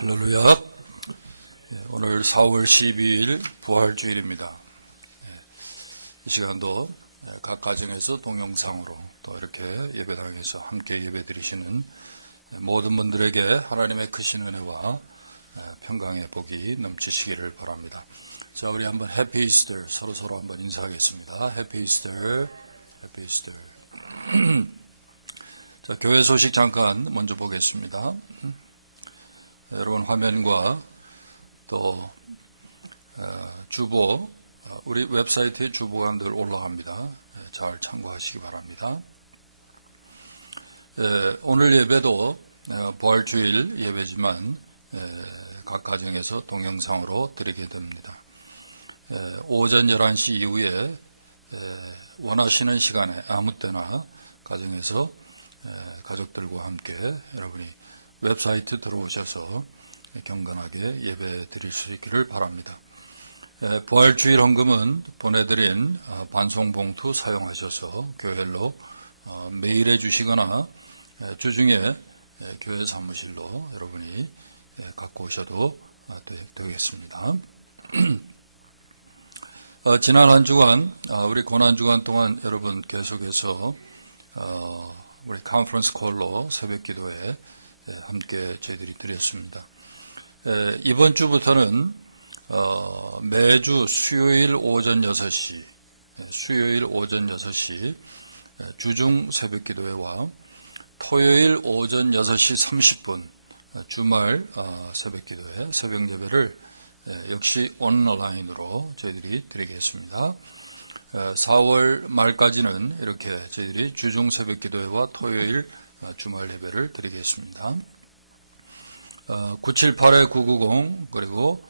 할렐루야. 오늘 4월 12일 부활주일입니다. 이 시간도 각 가정에서 동영상으로 또 이렇게 예배당에서 함께 예배드리시는 모든 분들에게 하나님의 크신 은혜와 평강의 복이 넘치시기를 바랍니다. 자, 우리 한번 해피 이스터 서로 한번 인사하겠습니다. 해피 이스터, 해피 이스터. 자, 교회 소식 잠깐 먼저 보겠습니다. 여러분 화면과 또 주보, 우리 웹사이트에 주보가 늘 올라갑니다. 잘 참고하시기 바랍니다. 오늘 예배도 부활주일 예배지만 각 가정에서 동영상으로 드리게 됩니다. 오전 11시 이후에 원하시는 시간에 아무 때나 가정에서 가족들과 함께 여러분이 웹사이트 들어오셔서 경건하게 예배 드릴 수 있기를 바랍니다. 부활주일 헌금은 보내드린 반송봉투 사용하셔서 교회로 메일해 주시거나 주중에 교회 사무실로 여러분이 갖고 오셔도 되겠습니다. 지난 한 주간 우리 고난주간 동안 여러분 계속해서 우리 컨퍼런스 콜로 새벽 기도에 함께 저희들이 드렸습니다. 이번 주부터는 매주 수요일 오전 6시 주중 새벽 기도회와 토요일 오전 6시 30분 주말 새벽 기도회, 새벽 예배를 역시 온라인으로 저희들이 드리겠습니다. 4월 말까지는 이렇게 저희들이 주중 새벽 기도회와 토요일 주말 예배를 드리겠습니다. 978-990 그리고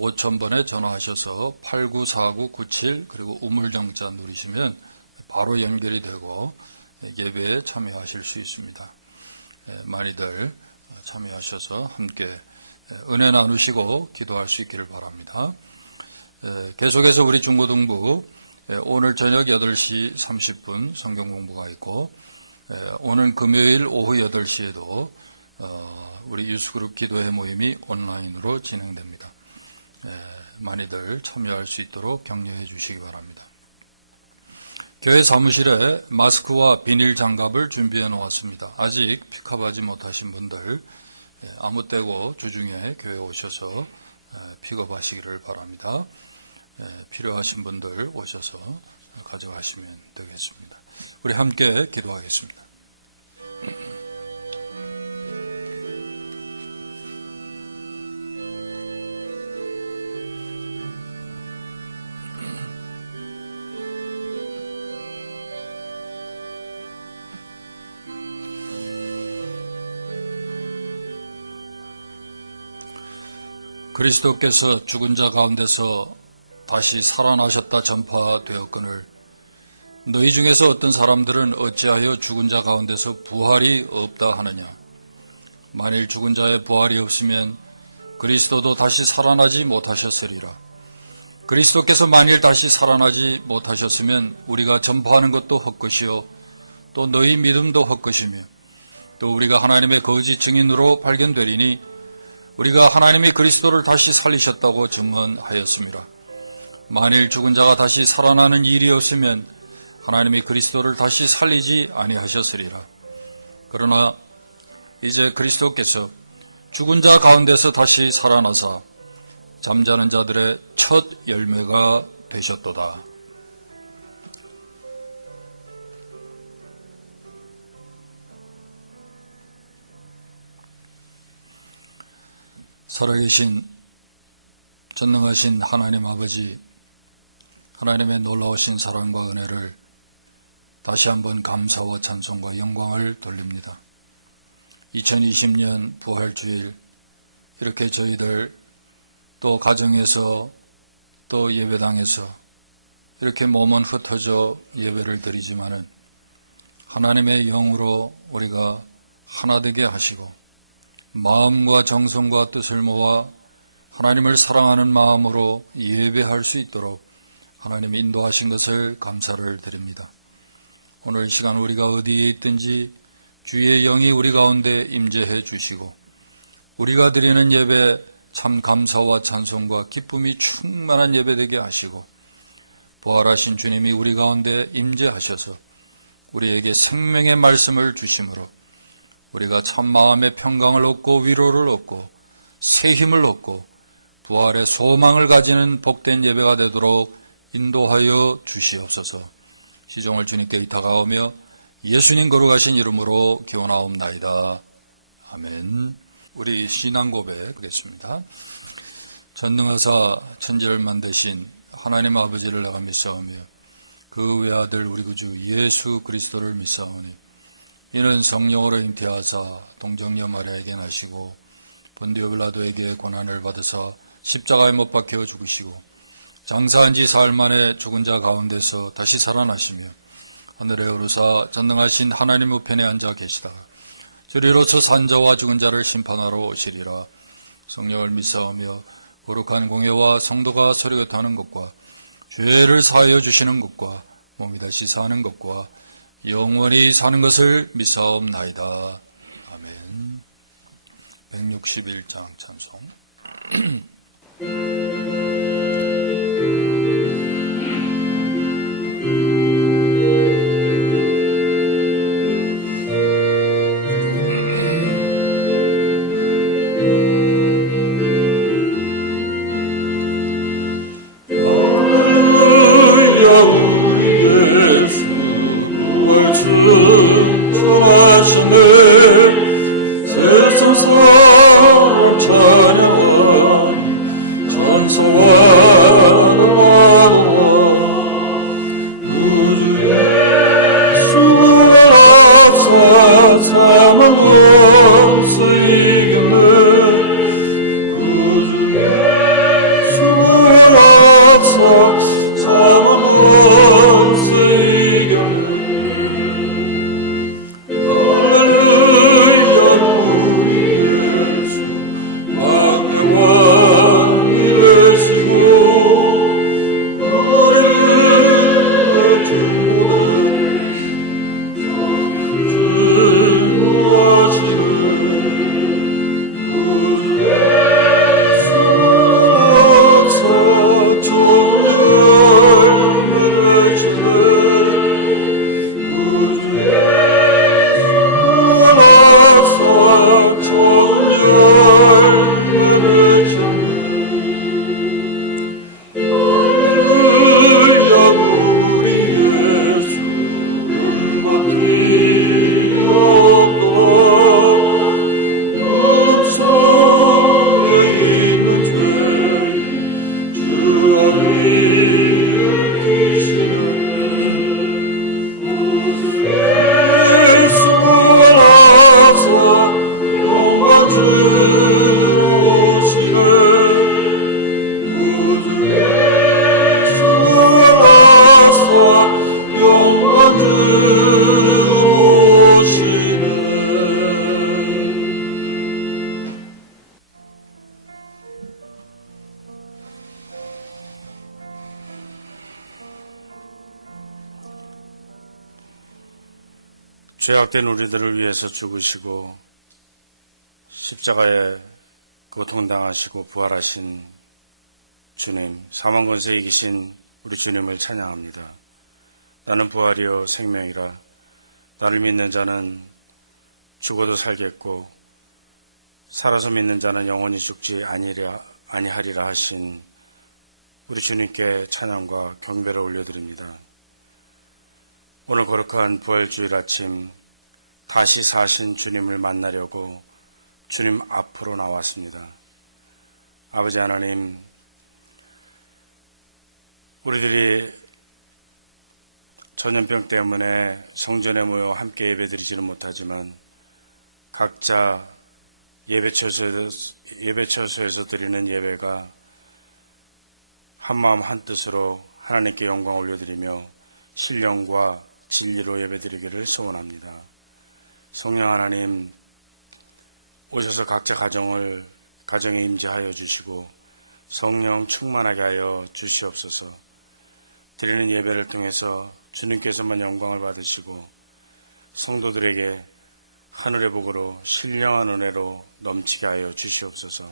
5000번에 전화하셔서 894997 그리고 우물정자 누르시면 바로 연결이 되고 예배에 참여하실 수 있습니다. 많이들 참여하셔서 함께 은혜 나누시고 기도할 수 있기를 바랍니다. 계속해서 우리 중고등부 오늘 저녁 8시 30분 성경 공부가 있고 오늘 금요일 오후 8시에도 우리 유스그룹 기도회 모임이 온라인으로 진행됩니다. 많이들 참여할 수 있도록 격려해 주시기 바랍니다. 교회 사무실에 마스크와 비닐 장갑을 준비해 놓았습니다. 아직 픽업하지 못하신 분들 아무 때고 주중에 교회 오셔서 픽업하시기를 바랍니다. 필요하신 분들 오셔서 가져가시면 되겠습니다. 우리 함께 기도하겠습니다. 그리스도께서 죽은 자 가운데서 다시 살아나셨다 전파되었거늘 너희 중에서 어떤 사람들은 어찌하여 죽은 자 가운데서 부활이 없다 하느냐. 만일 죽은 자의 부활이 없으면 그리스도도 다시 살아나지 못하셨으리라. 그리스도께서 만일 다시 살아나지 못하셨으면 우리가 전파하는 것도 헛것이요 또 너희 믿음도 헛것이며 또 우리가 하나님의 거짓 증인으로 발견되리니 우리가 하나님이 그리스도를 다시 살리셨다고 증언하였습니다. 만일 죽은 자가 다시 살아나는 일이 없으면 하나님이 그리스도를 다시 살리지 아니하셨으리라. 그러나 이제 그리스도께서 죽은 자 가운데서 다시 살아나사 잠자는 자들의 첫 열매가 되셨도다. 살아계신 전능하신 하나님 아버지, 하나님의 놀라우신 사랑과 은혜를 다시 한번 감사와 찬송과 영광을 돌립니다. 2020년 부활주일 이렇게 저희들 또 가정에서 또 예배당에서 이렇게 몸은 흩어져 예배를 드리지만은 하나님의 영으로 우리가 하나 되게 하시고 마음과 정성과 뜻을 모아 하나님을 사랑하는 마음으로 예배할 수 있도록 하나님 인도하신 것을 감사를 드립니다. 오늘 이 시간 우리가 어디에 있든지 주의 영이 우리 가운데 임재해 주시고 우리가 드리는 예배 참 감사와 찬송과 기쁨이 충만한 예배 되게 하시고 부활하신 주님이 우리 가운데 임재하셔서 우리에게 생명의 말씀을 주심으로 우리가 참 마음의 평강을 얻고 위로를 얻고 새 힘을 얻고 부활의 소망을 가지는 복된 예배가 되도록 인도하여 주시옵소서. 시종을 주님께 의탁하오며 예수님 거룩하신 이름으로 기원하옵나이다. 아멘. 우리 신앙 고백하겠습니다. 전능하사 천지를 만드신 하나님 아버지를 내가 믿사오며 그 외아들 우리 구주 예수 그리스도를 믿사오니 이는 성령으로 잉태하사 동정녀 마리아에게 나시고 본디오 빌라도에게 고난을 받으사 십자가에 못 박혀 죽으시고 장사한 지 사흘 만에 죽은 자 가운데서 다시 살아나시며 하늘에 오르사 전능하신 하나님 우편에 앉아 계시라. 주리로서 산자와 죽은 자를 심판하러 오시리라. 성령을 믿사오며 거룩한 공예와 성도가 서려타는 것과 죄를 사하여 주시는 것과 몸이 다시 사는 것과 영원히 사는 것을 믿사옵나이다. 아멘. 161장 찬송. 죄악된 우리들을 위해서 죽으시고 십자가에 고통당하시고 부활하신 주님, 사망 권세에 이기신 우리 주님을 찬양합니다. 나는 부활이요 생명이라. 나를 믿는 자는 죽어도 살겠고 살아서 믿는 자는 영원히 죽지 아니하리라 하신 우리 주님께 찬양과 경배를 올려드립니다. 오늘 거룩한 부활주일 아침 다시 사신 주님을 만나려고 주님 앞으로 나왔습니다. 아버지 하나님, 우리들이 전염병 때문에 성전에 모여 함께 예배드리지는 못하지만 각자 예배처소에서 드리는 예배가 한마음 한뜻으로 하나님께 영광 올려드리며 신령과 진리로 예배드리기를 소원합니다. 성령 하나님, 오셔서 각자 가정에 임재하여 주시고 성령 충만하게 하여 주시옵소서. 드리는 예배를 통해서 주님께서만 영광을 받으시고 성도들에게 하늘의 복으로 신령한 은혜로 넘치게 하여 주시옵소서.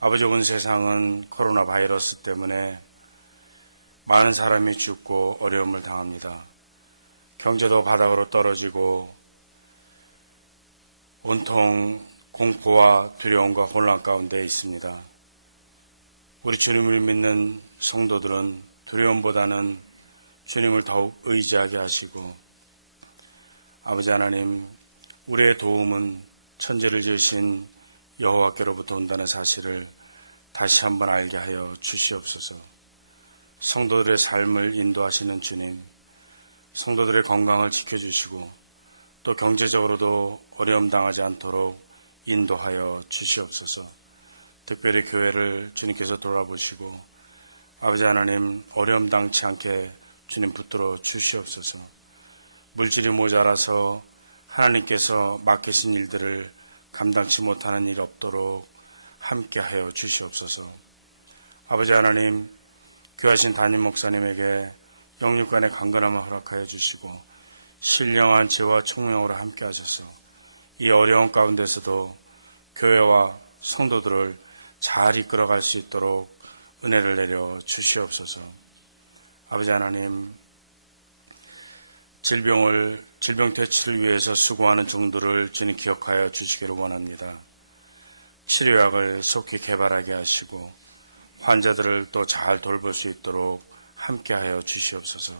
아버지, 온 세상은 코로나 바이러스 때문에 많은 사람이 죽고 어려움을 당합니다. 경제도 바닥으로 떨어지고 온통 공포와 두려움과 혼란 가운데 있습니다. 우리 주님을 믿는 성도들은 두려움보다는 주님을 더욱 의지하게 하시고, 아버지 하나님, 우리의 도움은 천지를 지으신 여호와께로부터 온다는 사실을 다시 한번 알게 하여 주시옵소서. 성도들의 삶을 인도하시는 주님, 성도들의 건강을 지켜주시고 또 경제적으로도 어려움 당하지 않도록 인도하여 주시옵소서. 특별히 교회를 주님께서 돌아보시고 아버지 하나님, 어려움 당치 않게 주님 붙들어 주시옵소서. 물질이 모자라서 하나님께서 맡기신 일들을 감당치 못하는 일이 없도록 함께하여 주시옵소서. 아버지 하나님, 귀하신 담임 목사님에게 영육간의 강건함을 허락하여 주시고 신령한 지혜와 총명으로 함께하셔서 이 어려운 가운데서도 교회와 성도들을 잘 이끌어갈 수 있도록 은혜를 내려 주시옵소서. 아버지 하나님, 질병 퇴치를 위해서 수고하는 종들을 주님 기억하여 주시기를 원합니다. 치료약을 속히 개발하게 하시고 환자들을 또 잘 돌볼 수 있도록 함께하여 주시옵소서.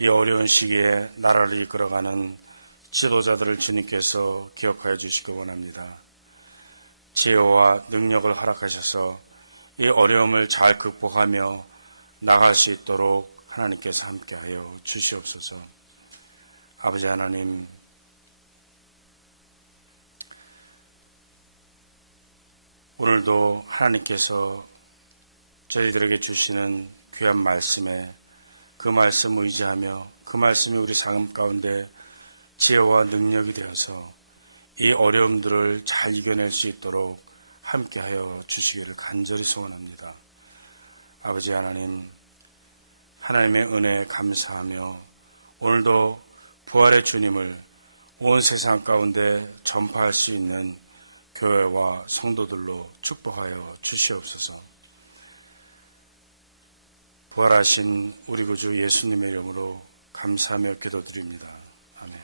이 어려운 시기에 나라를 이끌어가는 지도자들을 주님께서 기억하여 주시기 원합니다. 지혜와 능력을 허락하셔서 이 어려움을 잘 극복하며 나갈 수 있도록 하나님께서 함께하여 주시옵소서. 아버지 하나님, 오늘도 하나님께서 저희들에게 주시는 귀한 말씀에 그 말씀 의지하며 그 말씀이 우리 삶 가운데 지혜와 능력이 되어서 이 어려움들을 잘 이겨낼 수 있도록 함께하여 주시기를 간절히 소원합니다. 아버지 하나님, 하나님의 은혜에 감사하며 오늘도 부활의 주님을 온 세상 가운데 전파할 수 있는 교회와 성도들로 축복하여 주시옵소서. 부활하신 우리 구주 예수님의 이름으로 감사하며 기도드립니다. 아멘.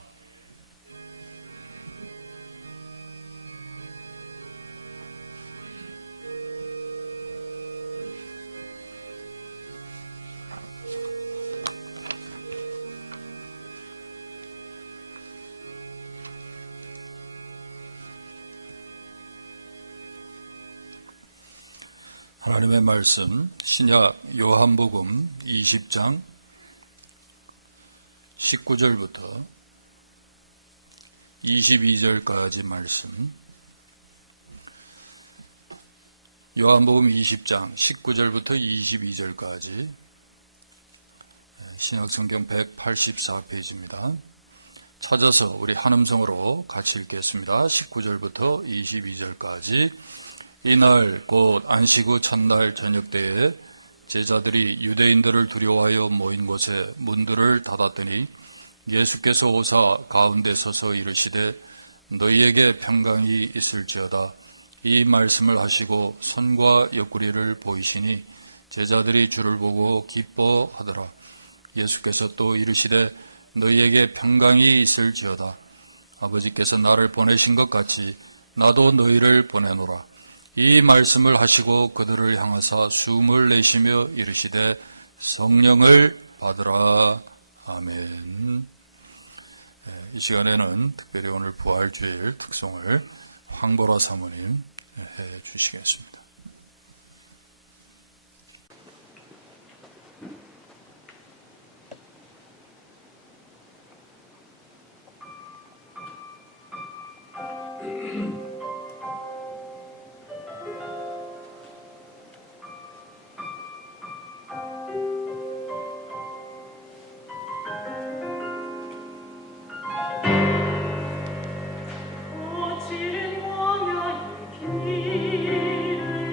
하나님의 말씀, 신약 요한복음 20장 19절부터 22절까지 말씀. 요한복음 20장 19절부터 22절까지 신약성경 184페이지입니다. 찾아서 우리 한음성으로 같이 읽겠습니다. 19절부터 22절까지. 이날 곧 안식 후 첫날 저녁 때에 제자들이 유대인들을 두려워하여 모인 곳에 문들을 닫았더니 예수께서 오사 가운데 서서 이르시되 너희에게 평강이 있을지어다. 이 말씀을 하시고 손과 옆구리를 보이시니 제자들이 주를 보고 기뻐하더라. 예수께서 또 이르시되 너희에게 평강이 있을지어다. 아버지께서 나를 보내신 것 같이 나도 너희를 보내노라. 이 말씀을 하시고 그들을 향하사 숨을 내쉬며 이르시되 성령을 받으라. 아멘. 이 시간에는 특별히 오늘 부활주일 특송을 황보라 사모님 해 주시겠습니다. 거친 광야의 길을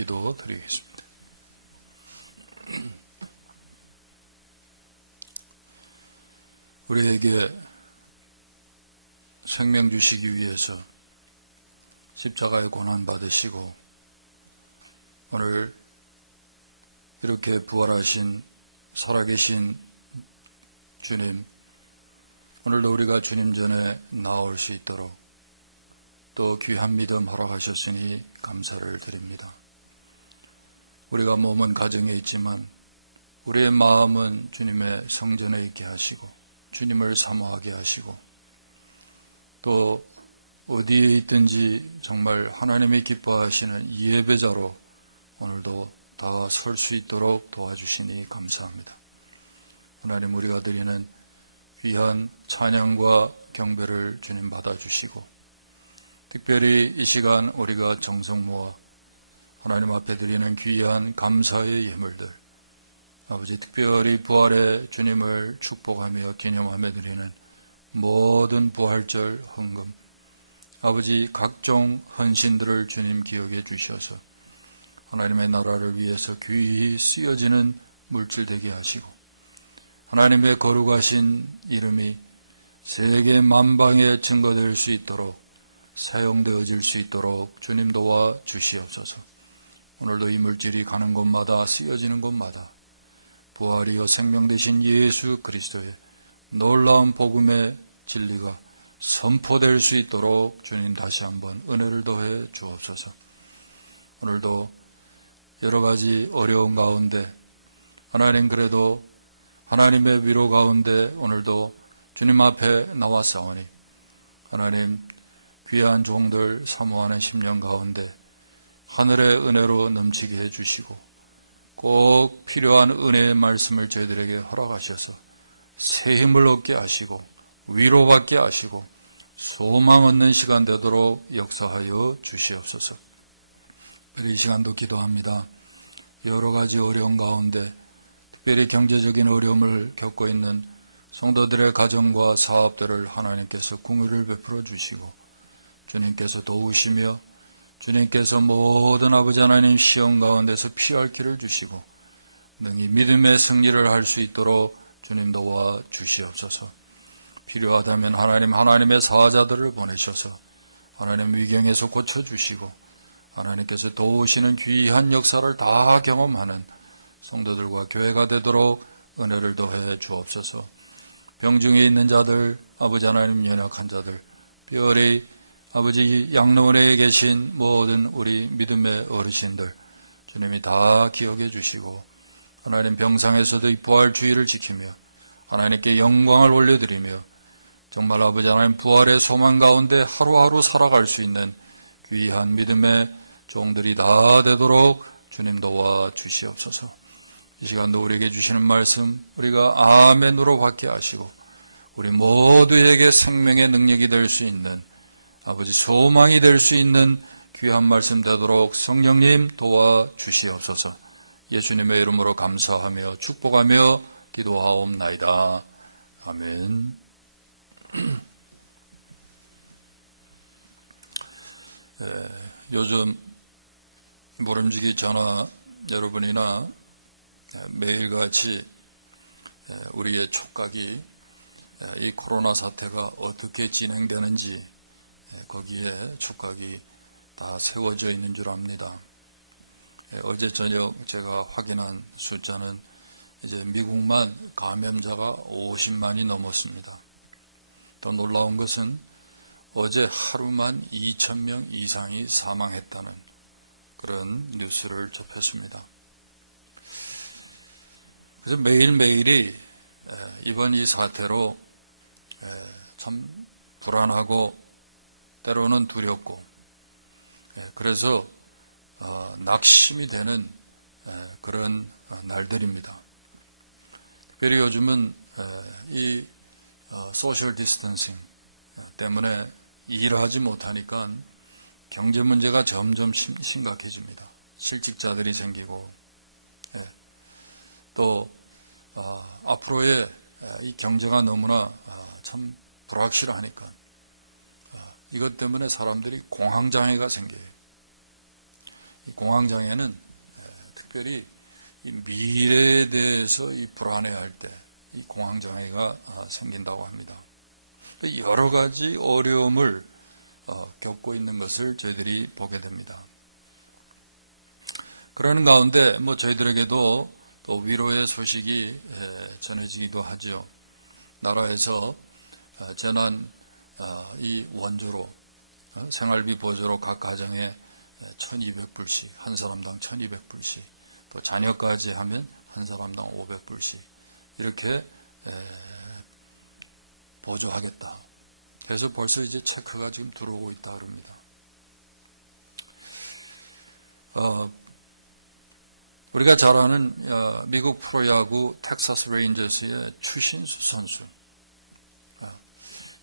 기도 드리겠습니다. 우리에게 생명 주시기 위해서 십자가의 고난 받으시고 오늘 이렇게 부활하신 살아계신 주님, 오늘도 우리가 주님 전에 나올 수 있도록 또 귀한 믿음 허락하셨으니 감사를 드립니다. 우리가 몸은 가정에 있지만 우리의 마음은 주님의 성전에 있게 하시고 주님을 사모하게 하시고 또 어디에 있든지 정말 하나님이 기뻐하시는 예배자로 오늘도 다 설 수 있도록 도와주시니 감사합니다. 하나님, 우리가 드리는 귀한 찬양과 경배를 주님 받아주시고 특별히 이 시간 우리가 정성 모아 하나님 앞에 드리는 귀한 감사의 예물들, 아버지 특별히 부활의 주님을 축복하며 기념하며 드리는 모든 부활절 헌금, 아버지 각종 헌신들을 주님 기억해 주셔서 하나님의 나라를 위해서 귀히 쓰여지는 물질 되게 하시고 하나님의 거룩하신 이름이 세계 만방에 증거될 수 있도록 사용되어질 수 있도록 주님 도와 주시옵소서. 오늘도 이 물질이 가는 곳마다 쓰여지는 곳마다 부활이요 생명 되신 예수 그리스도의 놀라운 복음의 진리가 선포될 수 있도록 주님 다시 한번 은혜를 더해 주옵소서. 오늘도 여러 가지 어려움 가운데 하나님, 그래도 하나님의 위로 가운데 오늘도 주님 앞에 나왔사오니 하나님, 귀한 종들 사모하는 심령 가운데 하늘의 은혜로 넘치게 해주시고 꼭 필요한 은혜의 말씀을 저희들에게 허락하셔서 새 힘을 얻게 하시고 위로받게 하시고 소망 얻는 시간 되도록 역사하여 주시옵소서. 이 시간도 기도합니다. 여러 가지 어려움 가운데 특별히 경제적인 어려움을 겪고 있는 성도들의 가정과 사업들을 하나님께서 긍휼을 베풀어 주시고 주님께서 도우시며 주님께서 모든 아버지 하나님 시험 가운데서 피할 길을 주시고 능히 믿음의 승리를 할 수 있도록 주님 도와 주시옵소서. 필요하다면 하나님의 사자들을 보내셔서 하나님 위경에서 고쳐주시고 하나님께서 도우시는 귀한 역사를 다 경험하는 성도들과 교회가 되도록 은혜를 더해 주옵소서. 병중에 있는 자들, 아버지 하나님 연약한 자들, 특별히 아버지 양로원에 계신 모든 우리 믿음의 어르신들 주님이 다 기억해 주시고 하나님 병상에서도 이 부활주의를 지키며 하나님께 영광을 올려드리며 정말 아버지 하나님 부활의 소망 가운데 하루하루 살아갈 수 있는 귀한 믿음의 종들이 다 되도록 주님 도와 주시옵소서. 이 시간도 우리에게 주시는 말씀 우리가 아멘으로 받게 하시고 우리 모두에게 생명의 능력이 될 수 있는 아버지 소망이 될 수 있는 귀한 말씀 되도록 성령님 도와 주시옵소서. 예수님의 이름으로 감사하며 축복하며 기도하옵나이다. 아멘. 요즘 모름지기 전화 여러분이나 매일같이 우리의 촉각이 이 코로나 사태가 어떻게 진행되는지 거기에 촉각이 다 세워져 있는 줄 압니다. 어제 저녁 제가 확인한 숫자는 이제 미국만 감염자가 50만이 넘었습니다. 더 놀라운 것은 어제 하루만 2,000명 이상이 사망했다는 그런 뉴스를 접했습니다. 그래서 매일매일이 이번 이 사태로 참 불안하고 때로는 두렵고 그래서 낙심이 되는 그런 날들입니다. 특별히 요즘은 이 소셜 디스턴싱 때문에 일을 하지 못하니까 경제 문제가 점점 심각해집니다. 실직자들이 생기고 또 앞으로의 이 경제가 너무나 참 불확실하니까 이것 때문에 사람들이 공황장애가 생겨요. 이 공황장애는 특별히 이 미래에 대해서 이 불안해할 때 이 공황장애가 생긴다고 합니다. 또 여러 가지 어려움을 겪고 있는 것을 저희들이 보게 됩니다. 그러는 가운데 저희들에게도 또 위로의 소식이 전해지기도 하죠. 나라에서 재난 이 원조로 생활비 보조로 각 가정에 1,200불씩, 한 사람당 1,200불씩, 또 자녀까지 하면 한 사람당 500불씩 이렇게 보조하겠다. 그래서 벌써 이제 체크가 지금 들어오고 있다 그럽니다. 우리가 잘 아는 미국 프로야구 텍사스 레인저스의 추신수 선수.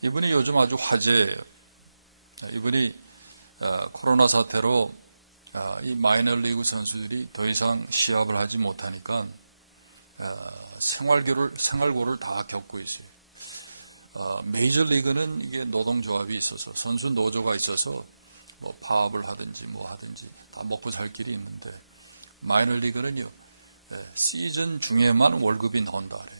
이분이 요즘 아주 화제예요. 이분이 코로나 사태로 이 마이너리그 선수들이 더 이상 시합을 하지 못하니까 생활고를 다 겪고 있어요. 메이저리그는 이게 노동조합이 있어서 선수 노조가 있어서 뭐 파업을 하든지 뭐 하든지 다 먹고 살 길이 있는데 마이너리그는요 시즌 중에만 월급이 나온다 그래요.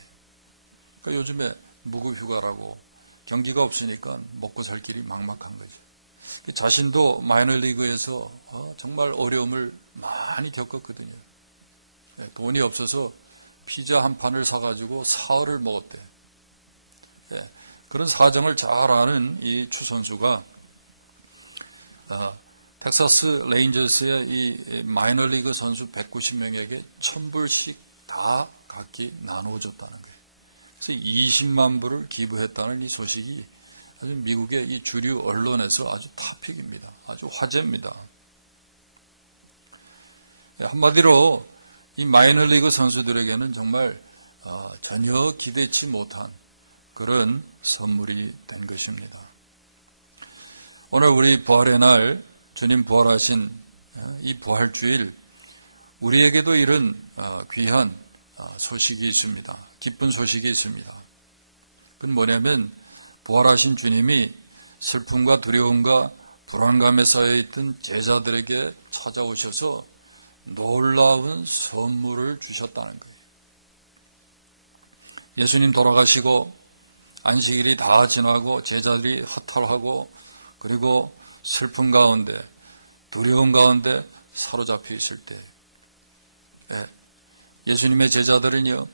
그러니까 요즘에 무급휴가라고 경기가 없으니까 먹고 살 길이 막막한 거죠. 자신도 마이너리그에서 정말 어려움을 많이 겪었거든요. 돈이 없어서 피자 한 판을 사가지고 사흘을 먹었대요. 그런 사정을 잘 아는 이 추 선수가 텍사스 레인저스의 이 마이너리그 선수 190명에게 1,000불씩 다 각기 나누어줬다는 거예요. 그래서 20만 불을 기부했다는 이 소식이 아주 미국의 이 주류 언론에서 아주 탑픽입니다. 아주 화제입니다. 한마디로 이 마이너리그 선수들에게는 정말 전혀 기대치 못한 그런 선물이 된 것입니다. 오늘 우리 부활의 날 주님 부활하신 이 부활주일 우리에게도 이런 귀한 소식이 있습니다. 기쁜 소식이 있습니다. 그건 뭐냐면 부활하신 주님이 슬픔과 두려움과 불안감에 쌓여있던 제자들에게 찾아오셔서 놀라운 선물을 주셨다는 거예요. 예수님 돌아가시고 안식일이 다 지나고 제자들이 허탈하고 그리고 슬픔 가운데 두려움 가운데 사로잡혀 있을 때 예수님의 제자들은요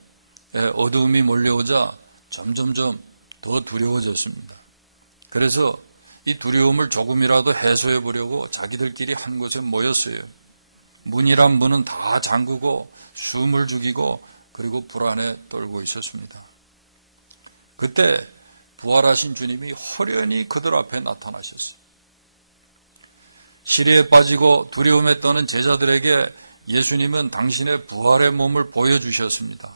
어두움이 몰려오자 점점점 더 두려워졌습니다. 그래서 이 두려움을 조금이라도 해소해 보려고 자기들끼리 한 곳에 모였어요. 문이란 문은 다 잠그고 숨을 죽이고 그리고 불안에 떨고 있었습니다. 그때 부활하신 주님이 호련히 그들 앞에 나타나셨어요. 시리에 빠지고 두려움에 떠는 제자들에게 예수님은 당신의 부활의 몸을 보여주셨습니다.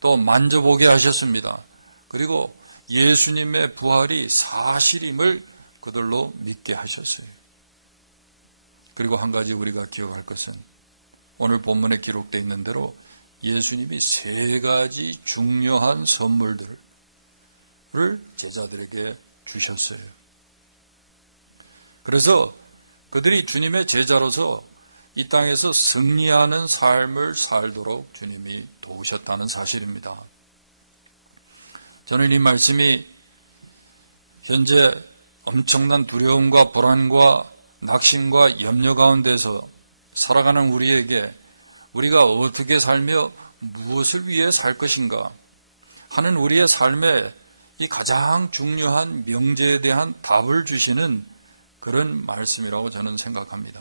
또 만져보게 하셨습니다. 그리고 예수님의 부활이 사실임을 그들로 믿게 하셨어요. 그리고 한 가지 우리가 기억할 것은 오늘 본문에 기록되어 있는 대로 예수님이 3가지 중요한 선물들을 제자들에게 주셨어요. 그래서 그들이 주님의 제자로서 이 땅에서 승리하는 삶을 살도록 주님이 도우셨다는 사실입니다. 저는 이 말씀이 현재 엄청난 두려움과 불안과 낙심과 염려 가운데서 살아가는 우리에게 우리가 어떻게 살며 무엇을 위해 살 것인가 하는 우리의 삶의 이 가장 중요한 명제에 대한 답을 주시는 그런 말씀이라고 저는 생각합니다.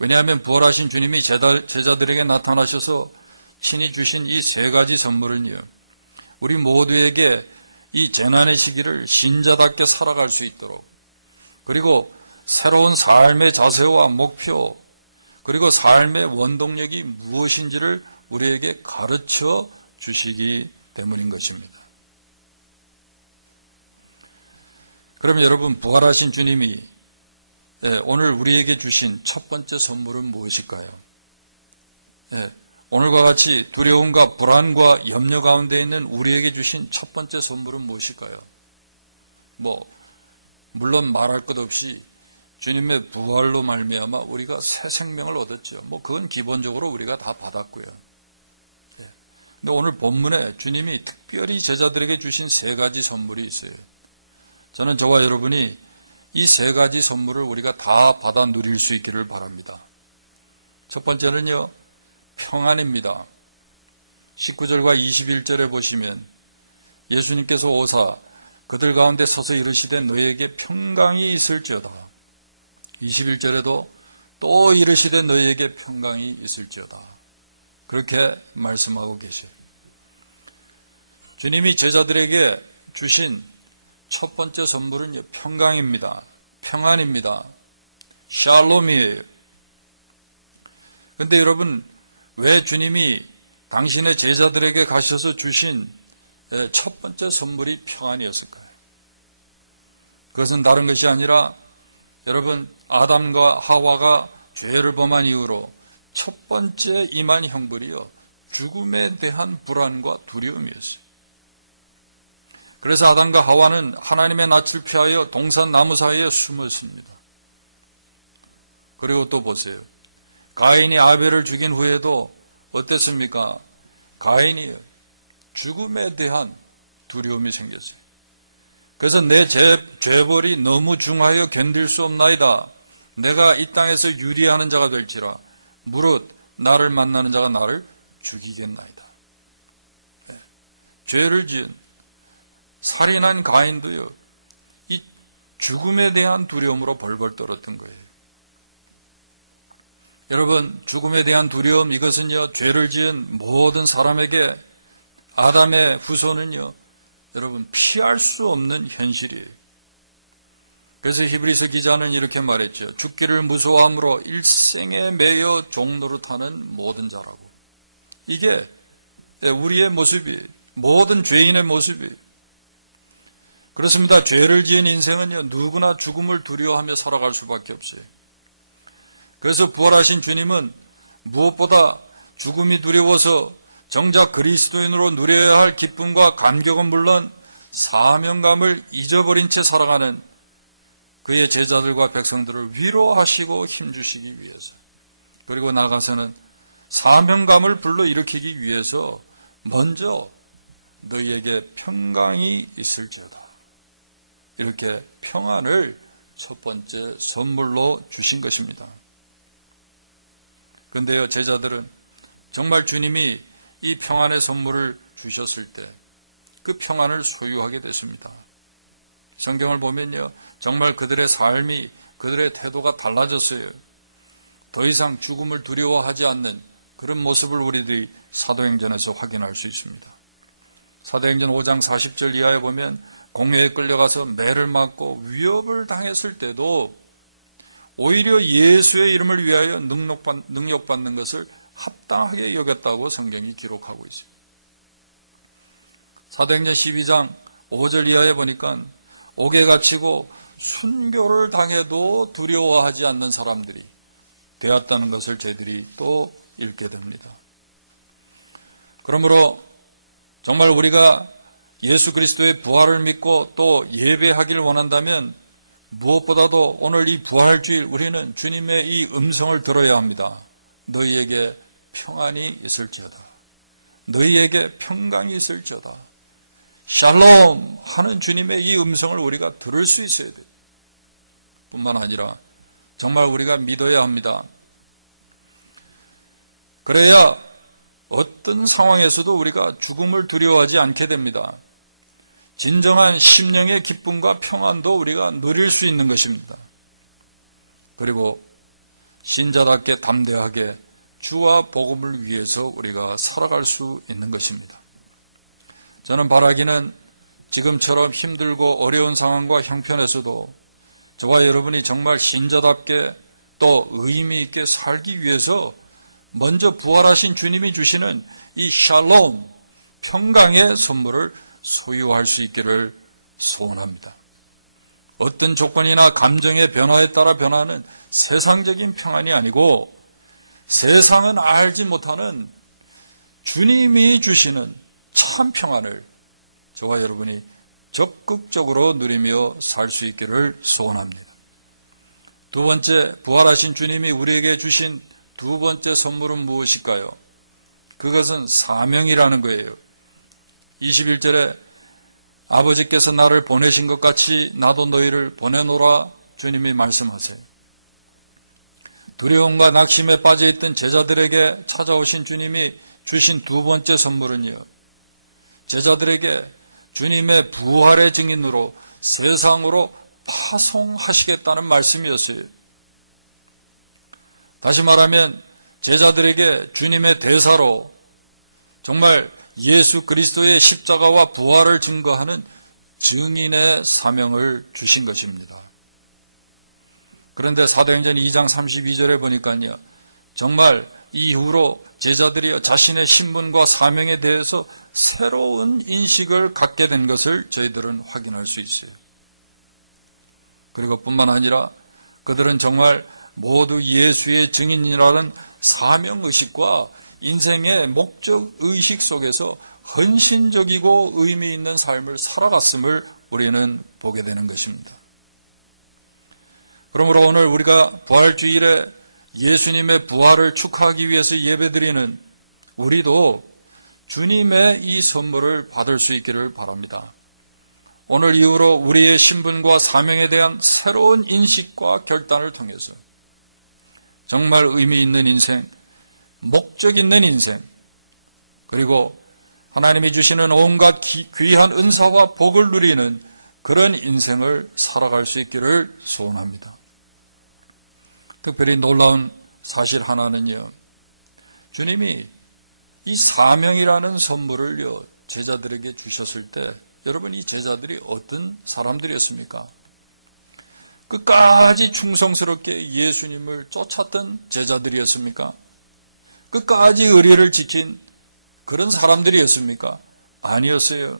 왜냐하면 부활하신 주님이 제자들에게 나타나셔서 친히 주신 이 3가지 선물은요, 우리 모두에게 이 재난의 시기를 신자답게 살아갈 수 있도록, 그리고 새로운 삶의 자세와 목표, 그리고 삶의 원동력이 무엇인지를 우리에게 가르쳐 주시기 때문인 것입니다. 그럼 여러분, 부활하신 주님이 오늘 우리에게 주신 첫 번째 선물은 무엇일까요? 오늘과 같이 두려움과 불안과 염려 가운데 있는 우리에게 주신 첫 번째 선물은 무엇일까요? 물론 말할 것 없이 주님의 부활로 말미암아 우리가 새 생명을 얻었죠. 그건 기본적으로 우리가 다 받았고요. 근데 오늘 본문에 주님이 특별히 제자들에게 주신 세 가지 선물이 있어요. 저는 저와 여러분이 이 세 가지 선물을 우리가 다 받아 누릴 수 있기를 바랍니다. 첫 번째는요, 평안입니다. 19절과 21절에 보시면 예수님께서 오사 그들 가운데 서서 이르시되 너희에게 평강이 있을지어다. 21절에도 또 이르시되 너희에게 평강이 있을지어다. 그렇게 말씀하고 계셔요. 주님이 제자들에게 주신 첫 번째 선물은 평강입니다. 평안입니다. 샬롬이에요. 그런데 여러분, 왜 주님이 당신의 제자들에게 가셔서 주신 첫 번째 선물이 평안이었을까요? 그것은 다른 것이 아니라 여러분, 아담과 하와가 죄를 범한 이후로 첫 번째 임한 형벌이요, 죽음에 대한 불안과 두려움이었어요. 그래서 아담과 하와는 하나님의 낯을 피하여 동산 나무 사이에 숨었습니다. 그리고 또 보세요. 가인이 아벨을 죽인 후에도 어땠습니까? 가인이 죽음에 대한 두려움이 생겼어요. 그래서 내 죄벌이 너무 중하여 견딜 수 없나이다. 내가 이 땅에서 유리하는 자가 될지라 무릇 나를 만나는 자가 나를 죽이겠나이다. 죄를 지은 살인한 가인도요, 이 죽음에 대한 두려움으로 벌벌 떨었던 거예요. 여러분, 죽음에 대한 두려움, 이것은요, 죄를 지은 모든 사람에게 아담의 후손은요, 여러분, 피할 수 없는 현실이에요. 그래서 히브리서 기자는 이렇게 말했죠. 죽기를 무서워함으로 일생에 매여 종노릇하는 모든 자라고. 이게 우리의 모습이에요. 모든 죄인의 모습이에요. 그렇습니다. 죄를 지은 인생은요, 누구나 죽음을 두려워하며 살아갈 수밖에 없어요. 그래서 부활하신 주님은 무엇보다 죽음이 두려워서 정작 그리스도인으로 누려야 할 기쁨과 감격은 물론 사명감을 잊어버린 채 살아가는 그의 제자들과 백성들을 위로하시고 힘주시기 위해서, 그리고 나가서는 사명감을 불러일으키기 위해서 먼저 너희에게 평강이 있을지어다. 이렇게 평안을 첫 번째 선물로 주신 것입니다. 그런데요, 제자들은 정말 주님이 이 평안의 선물을 주셨을 때 그 평안을 소유하게 됐습니다. 성경을 보면요, 정말 그들의 삶이, 그들의 태도가 달라졌어요. 더 이상 죽음을 두려워하지 않는 그런 모습을 우리들이 사도행전에서 확인할 수 있습니다. 사도행전 5장 40절 이하에 보면 공회에 끌려가서 매를 맞고 위협을 당했을 때도 오히려 예수의 이름을 위하여 능력받는 것을 합당하게 여겼다고 성경이 기록하고 있습니다. 사도행전 12장 5절 이하에 보니까 옥에 갇히고 순교를 당해도 두려워하지 않는 사람들이 되었다는 것을 저희들이 또 읽게 됩니다. 그러므로 정말 우리가 예수 그리스도의 부활을 믿고 또 예배하기를 원한다면 무엇보다도 오늘 이 부활주일 우리는 주님의 이 음성을 들어야 합니다. 너희에게 평안이 있을지어다. 너희에게 평강이 있을지어다. 샬롬 하는 주님의 이 음성을 우리가 들을 수 있어야 돼요. 뿐만 아니라 정말 우리가 믿어야 합니다. 그래야 어떤 상황에서도 우리가 죽음을 두려워하지 않게 됩니다. 진정한 심령의 기쁨과 평안도 우리가 누릴 수 있는 것입니다. 그리고 신자답게 담대하게 주와 복음을 위해서 우리가 살아갈 수 있는 것입니다. 저는 바라기는 지금처럼 힘들고 어려운 상황과 형편에서도 저와 여러분이 정말 신자답게 또 의미 있게 살기 위해서 먼저 부활하신 주님이 주시는 이 샬롬, 평강의 선물을 소유할 수 있기를 소원합니다. 어떤 조건이나 감정의 변화에 따라 변하는 세상적인 평안이 아니고 세상은 알지 못하는 주님이 주시는 참 평안을 저와 여러분이 적극적으로 누리며 살 수 있기를 소원합니다. 두 번째, 부활하신 주님이 우리에게 주신 두 번째 선물은 무엇일까요? 그것은 사명이라는 거예요. 21절에 아버지께서 나를 보내신 것 같이 나도 너희를 보내노라 주님이 말씀하세요. 두려움과 낙심에 빠져있던 제자들에게 찾아오신 주님이 주신 두 번째 선물은요, 제자들에게 주님의 부활의 증인으로 세상으로 파송하시겠다는 말씀이었어요. 다시 말하면 제자들에게 주님의 대사로 정말 예수 그리스도의 십자가와 부활을 증거하는 증인의 사명을 주신 것입니다. 그런데 사도행전 2장 32절에 보니까요, 정말 이후로 제자들이 자신의 신분과 사명에 대해서 새로운 인식을 갖게 된 것을 저희들은 확인할 수 있어요. 그리고 뿐만 아니라 그들은 정말 모두 예수의 증인이라는 사명의식과 인생의 목적의식 속에서 헌신적이고 의미 있는 삶을 살아갔음을 우리는 보게 되는 것입니다. 그러므로 오늘 우리가 부활주일에 예수님의 부활을 축하하기 위해서 예배드리는 우리도 주님의 이 선물을 받을 수 있기를 바랍니다. 오늘 이후로 우리의 신분과 사명에 대한 새로운 인식과 결단을 통해서 정말 의미 있는 인생, 목적 있는 인생, 그리고 하나님이 주시는 온갖 귀한 은사와 복을 누리는 그런 인생을 살아갈 수 있기를 소원합니다. 특별히 놀라운 사실 하나는요, 주님이 이 사명이라는 선물을요, 제자들에게 주셨을 때 여러분, 이 제자들이 어떤 사람들이었습니까? 끝까지 충성스럽게 예수님을 쫓았던 제자들이었습니까? 끝까지 의리를 지킨 그런 사람들이었습니까? 아니었어요.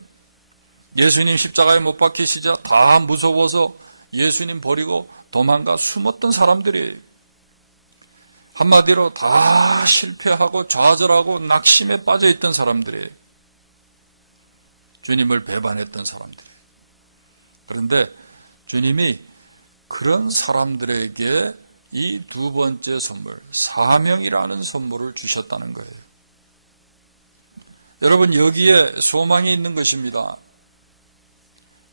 예수님 십자가에 못 박히시자 다 무서워서 예수님 버리고 도망가 숨었던 사람들이에요. 한마디로 다 실패하고 좌절하고 낙심에 빠져있던 사람들이에요. 주님을 배반했던 사람들. 그런데 주님이 그런 사람들에게 이 두 번째 선물, 사명이라는 선물을 주셨다는 거예요. 여러분, 여기에 소망이 있는 것입니다.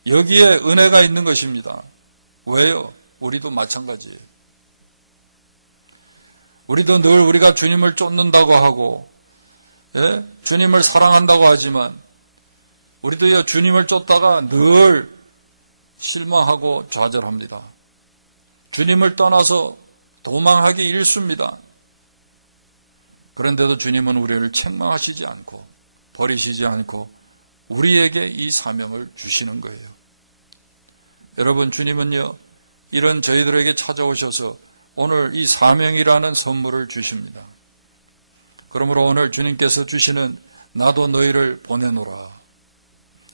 여기에 은혜가 있는 것입니다. 왜요? 우리도 마찬가지예요. 우리도 늘 우리가 주님을 쫓는다고 하고, 주님을 사랑한다고 하지만 우리도 주님을 쫓다가 늘 실망하고 좌절합니다. 주님을 떠나서 도망하기 일쑤입니다. 그런데도 주님은 우리를 책망하시지 않고 버리시지 않고 우리에게 이 사명을 주시는 거예요. 여러분, 주님은요, 이런 저희들에게 찾아오셔서 오늘 이 사명이라는 선물을 주십니다. 그러므로 오늘 주님께서 주시는 나도 너희를 보내노라,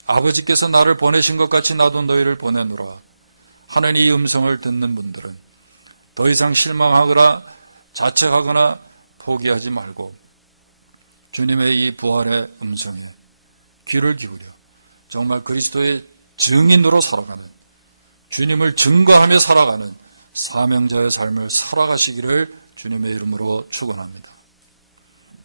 아버지께서 나를 보내신 것 같이 나도 너희를 보내노라 하는 이 음성을 듣는 분들은 더 이상 실망하거나 자책하거나 포기하지 말고 주님의 이 부활의 음성에 귀를 기울여 정말 그리스도의 증인으로 살아가는, 주님을 증거하며 살아가는 사명자의 삶을 살아가시기를 주님의 이름으로 축원합니다.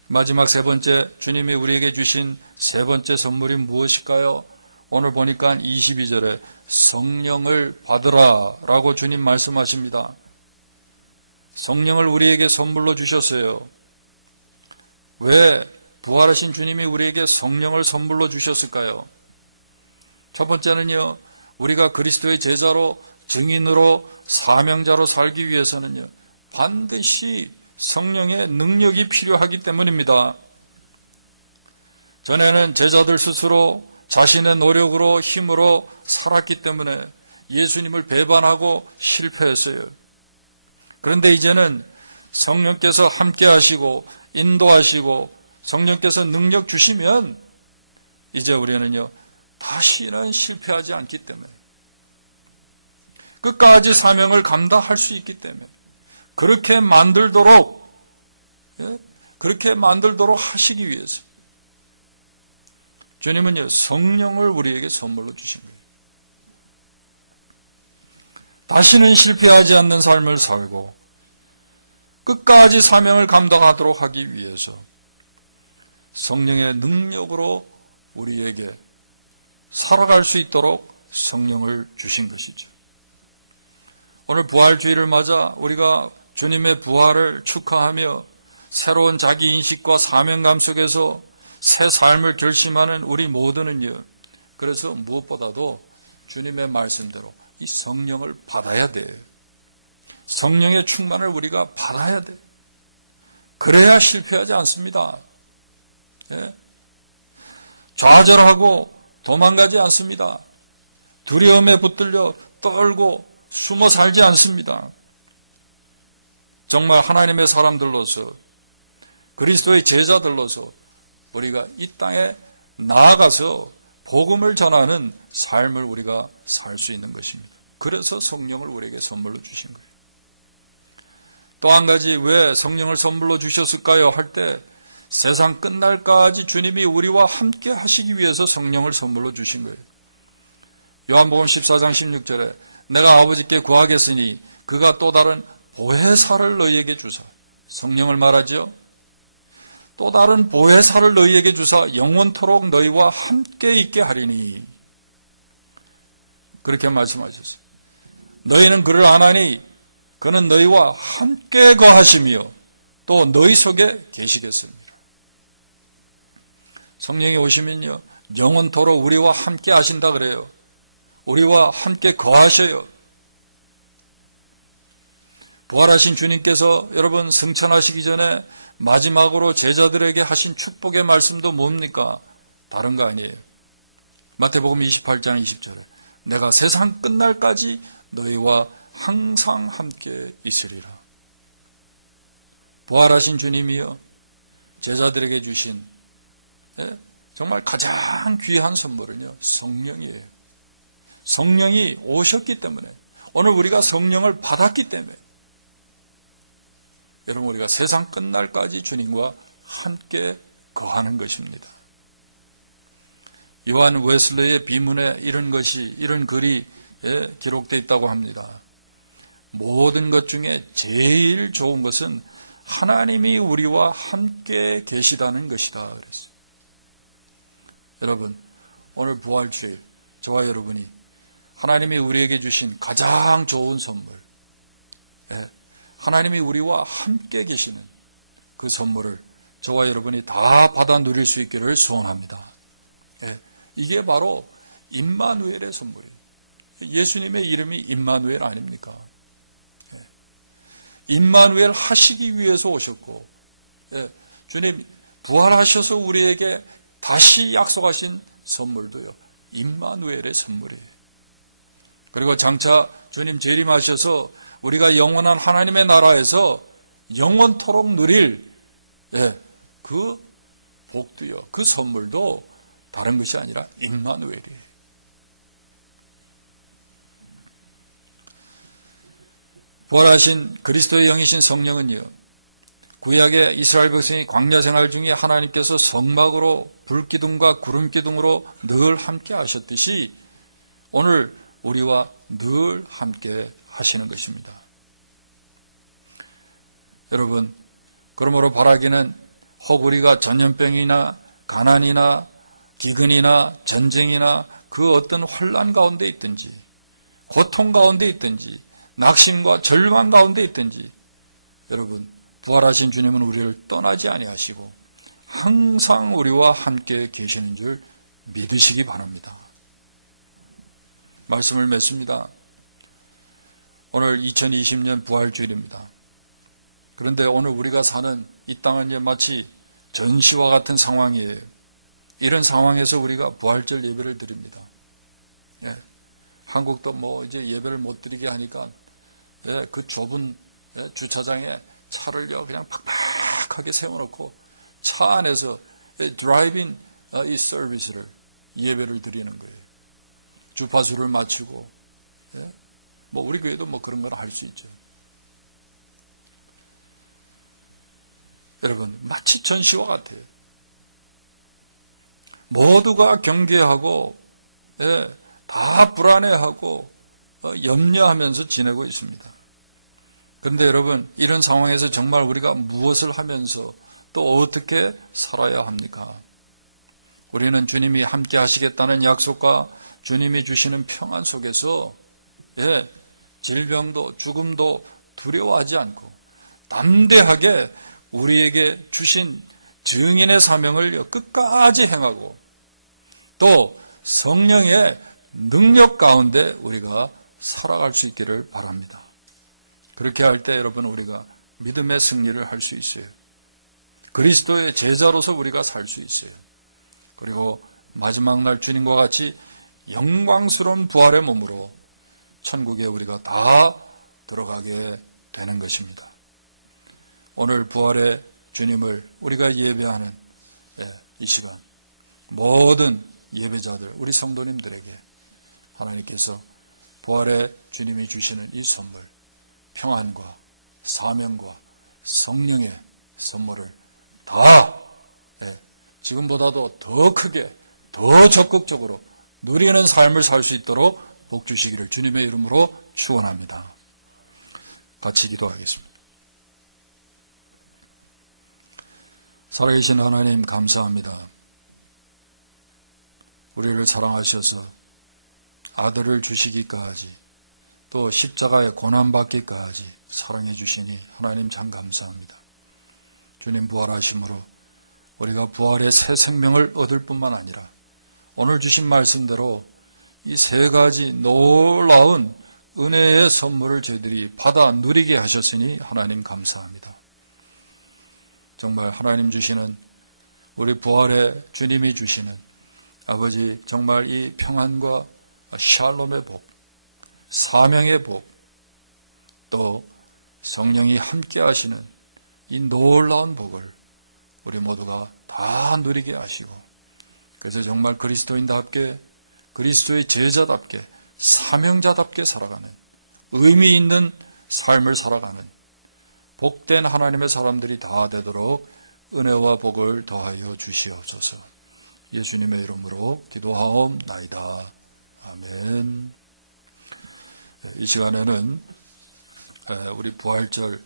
마지막 세 번째, 주님이 우리에게 주신 세 번째 선물이 무엇일까요? 오늘 보니까 22절에 성령을 받으라 라고 주님 말씀하십니다. 성령을 우리에게 선물로 주셨어요. 왜 부활하신 주님이 우리에게 성령을 선물로 주셨을까요? 첫 번째는요, 우리가 그리스도의 제자로, 증인으로, 사명자로 살기 위해서는요, 반드시 성령의 능력이 필요하기 때문입니다. 전에는 제자들 스스로 자신의 노력으로, 힘으로 살았기 때문에 예수님을 배반하고 실패했어요. 그런데 이제는 성령께서 함께 하시고 인도하시고 성령께서 능력 주시면 이제 우리는요, 다시는 실패하지 않기 때문에, 끝까지 사명을 감당할 수 있기 때문에 그렇게 만들도록 하시기 위해서 주님은요, 성령을 우리에게 선물로 주신 거예요. 다시는 실패하지 않는 삶을 살고 끝까지 사명을 감당하도록 하기 위해서 성령의 능력으로 우리에게 살아갈 수 있도록 성령을 주신 것이죠. 오늘 부활주의를 맞아 우리가 주님의 부활을 축하하며 새로운 자기인식과 사명감 속에서 새 삶을 결심하는 우리 모두는요. 그래서 무엇보다도 주님의 말씀대로 이 성령을 받아야 돼요. 성령의 충만을 우리가 받아야 돼요. 그래야 실패하지 않습니다. 예? 좌절하고 도망가지 않습니다. 두려움에 붙들려 떨고 숨어 살지 않습니다. 정말 하나님의 사람들로서 그리스도의 제자들로서 우리가 이 땅에 나아가서 복음을 전하는 삶을 우리가 살 수 있는 것입니다. 그래서 성령을 우리에게 선물로 주신 거예요. 또 한 가지 왜 성령을 선물로 주셨을까요? 할 때 세상 끝날까지 주님이 우리와 함께 하시기 위해서 성령을 선물로 주신 거예요. 요한복음 14장 16절에 내가 아버지께 구하겠으니 그가 또 다른 보혜사를 너희에게 주사, 성령을 말하죠. 또 다른 보혜사를 너희에게 주사 영원토록 너희와 함께 있게 하리니, 그렇게 말씀하셨어요. 너희는 그를 아나니 그는 너희와 함께 거하시며 또 너희 속에 계시겠습니다. 성령이 오시면요 영원토록 우리와 함께 하신다 그래요. 우리와 함께 거하셔요. 부활하신 주님께서 여러분 승천하시기 전에 마지막으로 제자들에게 하신 축복의 말씀도 뭡니까? 다른 거 아니에요. 마태복음 28장 20절에 내가 세상 끝날까지 너희와 항상 함께 있으리라. 부활하신 주님이요 제자들에게 주신 정말 가장 귀한 선물은요 성령이에요. 성령이 오셨기 때문에, 오늘 우리가 성령을 받았기 때문에 여러분 우리가 세상 끝날까지 주님과 함께 거하는 것입니다. 요한 웨슬레이의 비문에 이런 글이 기록되어 있다고 합니다. 모든 것 중에 제일 좋은 것은 하나님이 우리와 함께 계시다는 것이다 그랬어요. 여러분 오늘 부활주일 저와 여러분이 하나님이 우리에게 주신 가장 좋은 선물, 하나님이 우리와 함께 계시는 그 선물을 저와 여러분이 다 받아 누릴 수 있기를 소원합니다. 이게 바로 임마누엘의 선물이에요. 예수님의 이름이 임마누엘 아닙니까? 임마누엘 하시기 위해서 오셨고, 주님 부활하셔서 우리에게 다시 약속하신 선물도요 임마누엘의 선물이에요. 그리고 장차 주님 재림하셔서 우리가 영원한 하나님의 나라에서 영원토록 누릴 그 복도요, 그 선물도 다른 것이 아니라 임마누엘이에요. 부활하신 그리스도의 영이신 성령은요, 구약의 이스라엘 백성이 광야 생활 중에 하나님께서 성막으로 불기둥과 구름기둥으로 늘 함께 하셨듯이 오늘 우리와 늘 함께 하시는 것입니다. 여러분, 그러므로 바라기는 혹 우리가 전염병이나 가난이나 기근이나 전쟁이나 그 어떤 혼란 가운데 있든지 고통 가운데 있든지 낙심과 절망 가운데 있든지 여러분 부활하신 주님은 우리를 떠나지 아니하시고 항상 우리와 함께 계시는 줄 믿으시기 바랍니다. 말씀을 맺습니다. 오늘 2020년 부활주일입니다. 그런데 오늘 우리가 사는 이 땅은 마치 전시와 같은 상황이에요. 이런 상황에서 우리가 부활절 예배를 드립니다. 한국도 이제 예배를 못 드리게 하니까 그 좁은 주차장에 차를 그냥 팍팍하게 세워놓고 차 안에서 드라이빙 이 서비스를 예배를 드리는 거예요. 주파수를 맞추고 우리 교회도 그런 걸 할 수 있죠. 여러분 마치 전시와 같아요. 모두가 경계하고 다 불안해하고 염려하면서 지내고 있습니다. 그런데 여러분, 이런 상황에서 정말 우리가 무엇을 하면서 또 어떻게 살아야 합니까? 우리는 주님이 함께 하시겠다는 약속과 주님이 주시는 평안 속에서 질병도 죽음도 두려워하지 않고 담대하게 우리에게 주신 증인의 사명을 끝까지 행하고 또 성령의 능력 가운데 우리가 살아갈 수 있기를 바랍니다. 그렇게 할 때 여러분 우리가 믿음의 승리를 할 수 있어요. 그리스도의 제자로서 우리가 살 수 있어요. 그리고 마지막 날 주님과 같이 영광스러운 부활의 몸으로 천국에 우리가 다 들어가게 되는 것입니다. 오늘 부활의 주님을 우리가 예배하는 이 시간 모든 예배자들, 우리 성도님들에게 하나님께서 부활의 주님이 주시는 이 선물, 평안과 사명과 성령의 선물을 다 지금보다도 더 크게, 더 적극적으로 누리는 삶을 살 수 있도록 복 주시기를 주님의 이름으로 축원합니다. 같이 기도하겠습니다. 살아계신 하나님 감사합니다. 우리를 사랑하셔서 아들을 주시기까지 또 십자가에 고난받기까지 사랑해 주시니 하나님 참 감사합니다. 주님 부활하심으로 우리가 부활의 새 생명을 얻을 뿐만 아니라 오늘 주신 말씀대로 이 세 가지 놀라운 은혜의 선물을 저희들이 받아 누리게 하셨으니 하나님 감사합니다. 정말 하나님 주시는 우리 부활의 주님이 주시는 아버지 정말 이 평안과 샬롬의 복, 사명의 복, 또 성령이 함께 하시는 이 놀라운 복을 우리 모두가 다 누리게 하시고 그래서 정말 그리스도인답게 그리스도의 제자답게 사명자답게 살아가는 의미 있는 삶을 살아가는 복된 하나님의 사람들이 다 되도록 은혜와 복을 더하여 주시옵소서. 예수님의 이름으로 기도하옵나이다. 아멘. 이 시간에는 우리 부활절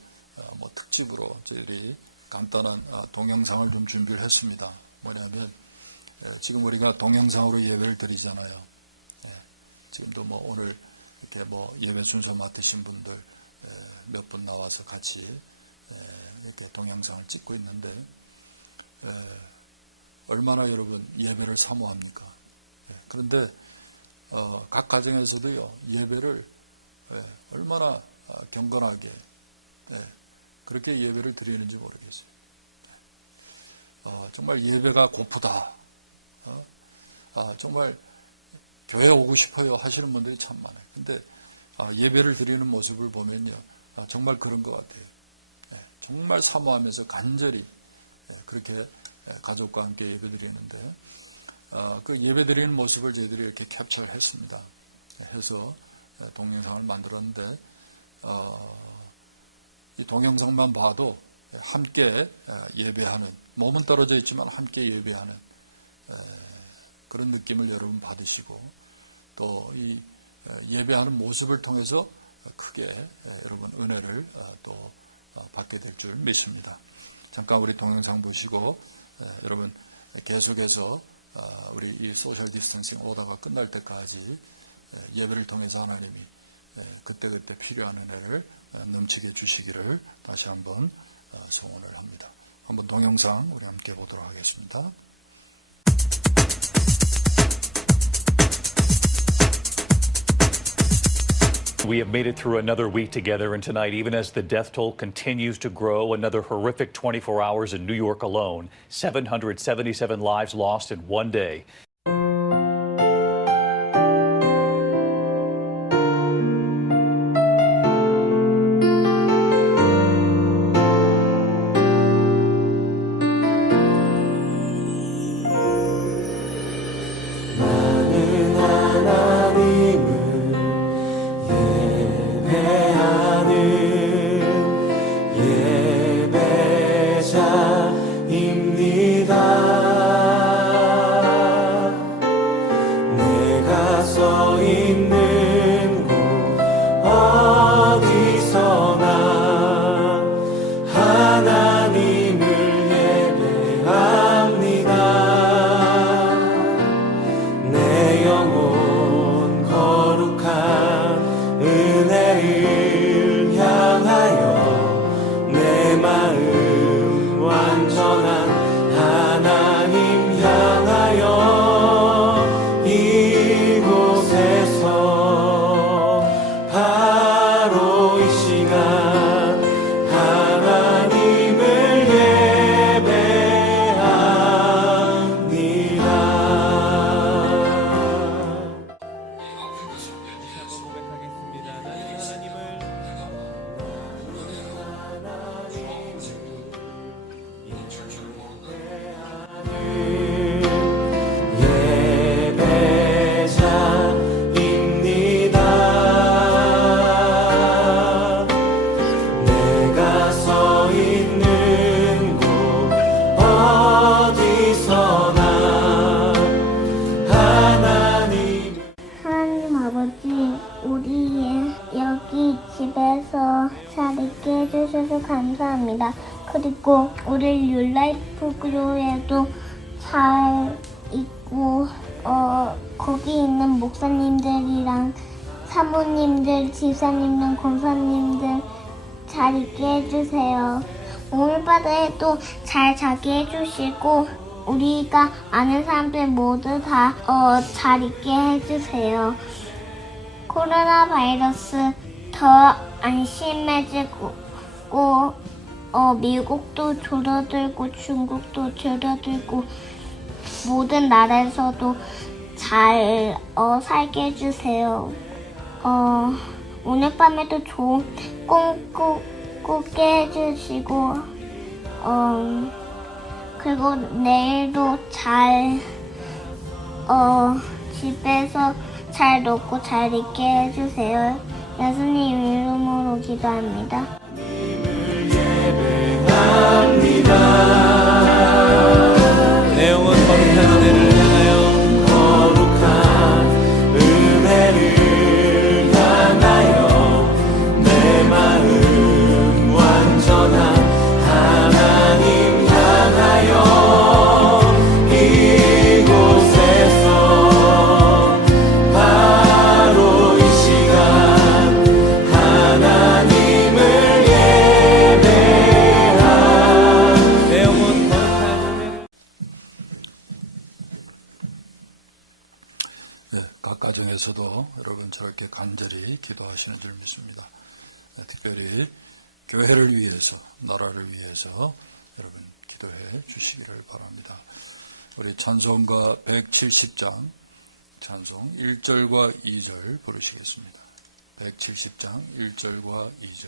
특집으로 저희들이 간단한 동영상을 좀 준비를 했습니다. 뭐냐면 지금 우리가 동영상으로 예배를 드리잖아요. 지금도 오늘 이렇게 예배 순서 맡으신 분들 몇 분 나와서 같이 이렇게 동영상을 찍고 있는데 얼마나 여러분 예배를 사모합니까? 그런데 각 가정에서도요 예배를 얼마나 경건하게 그렇게 예배를 드리는지 모르겠어요. 정말 예배가 고프다. 정말 교회 오고 싶어요 하시는 분들이 참 많아요. 근데 예배를 드리는 모습을 보면요 정말 그런 것 같아요. 정말 사모하면서 간절히 그렇게 가족과 함께 예배 드리는데 그 예배 드리는 모습을 저희들이 이렇게 캡처를 했습니다. 해서 동영상을 만들었는데 이 동영상만 봐도 함께 예배하는, 몸은 떨어져 있지만 함께 예배하는 그런 느낌을 여러분 받으시고 또 이 예배하는 모습을 통해서 크게 여러분 은혜를 또 받게 될 줄 믿습니다. 잠깐 우리 동영상 보시고 여러분 계속해서 우리 이 소셜 디스턴싱 오다가 끝날 때까지 예배를 통해서 하나님이 그때그때 필요한 은혜를 넘치게 주시기를 다시 한번 소원을 합니다. 한번 동영상 우리 함께 보도록 하겠습니다. We have made it through another week together, and tonight, even as the death toll continues to grow, another horrific 24 hours in New York alone, 777 lives lost in one day. 예배자입니다. 집에서 잘 있게 해주셔서 감사합니다. 그리고 우리 뉴라이프 교회도 잘 있고 거기 있는 목사님들이랑 사모님들, 집사님들, 권사님들 잘 있게 해주세요. 오늘 밤에도 잘 자게 해주시고 우리가 아는 사람들 모두 다 잘 있게 해주세요. 코로나 바이러스 더 안심해지고 미국도 줄어들고 중국도 줄어들고 모든 나라에서도 잘 살게 해주세요. 오늘 밤에도 좋은 꿈 꾸게 해주시고 그리고 내일도 잘 집에서 잘 놀고 잘 있게 해주세요. 예수님 이름으로 기도합니다. 내 영혼 거룩한 은혜를 향하여 거룩한 은혜를 향하여 내 마음 완전한 하나님 향하여 이곳에서 바로 이 시간 하나님을 예배한 내 영혼 거룩한 은혜를 각 가정에서도 여러분 저렇게 간절히 기도하시는 줄 믿습니다. 특별히 교회를 위해서, 나라를 위해서 여러분 기도해 주시기를 바랍니다. 우리 찬송가 170장 찬송 1절과 2절 부르시겠습니다. 170장 1절과 2절.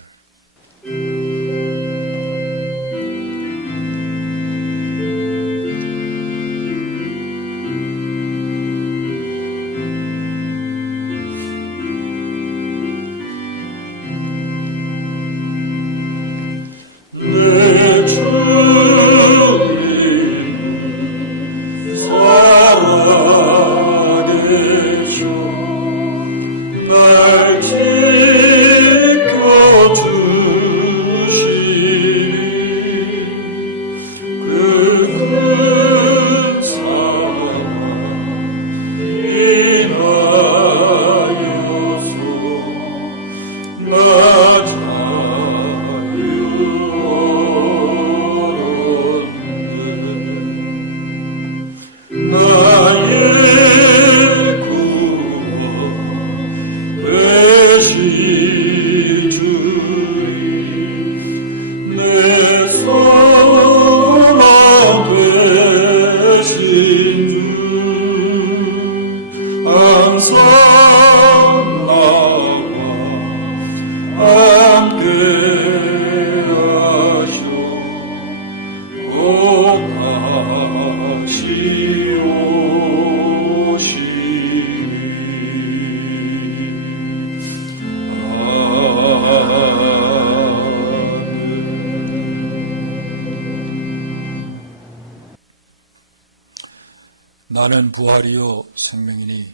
나는 부활이요 생명이니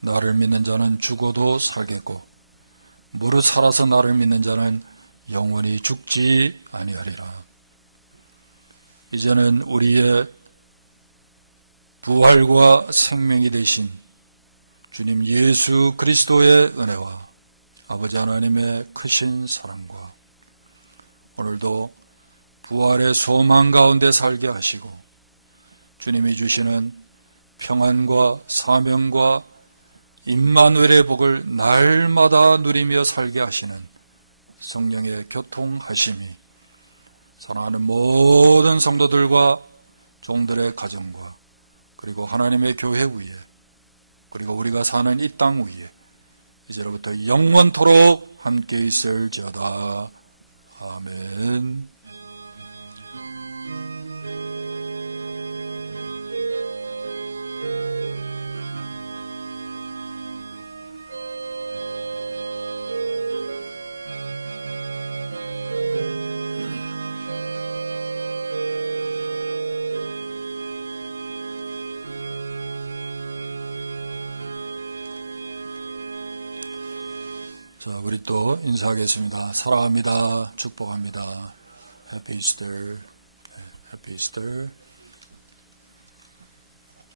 나를 믿는 자는 죽어도 살겠고 무릇 살아서 나를 믿는 자는 영원히 죽지 아니하리라. 이제는 우리의 부활과 생명이 되신 주님 예수 그리스도의 은혜와 아버지 하나님의 크신 사랑과 오늘도 부활의 소망 가운데 살게 하시고 주님이 주시는 평안과 사명과 임마누엘의 복을 날마다 누리며 살게 하시는 성령의 교통하심이 사랑하는 모든 성도들과 종들의 가정과 그리고 하나님의 교회 위에 그리고 우리가 사는 이 땅 위에 이제로부터 영원토록 함께 있을지어다. 아멘. 자, 우리 또 인사하겠습니다. 사랑합니다. 축복합니다. 해피 이스터. 해피 이스터.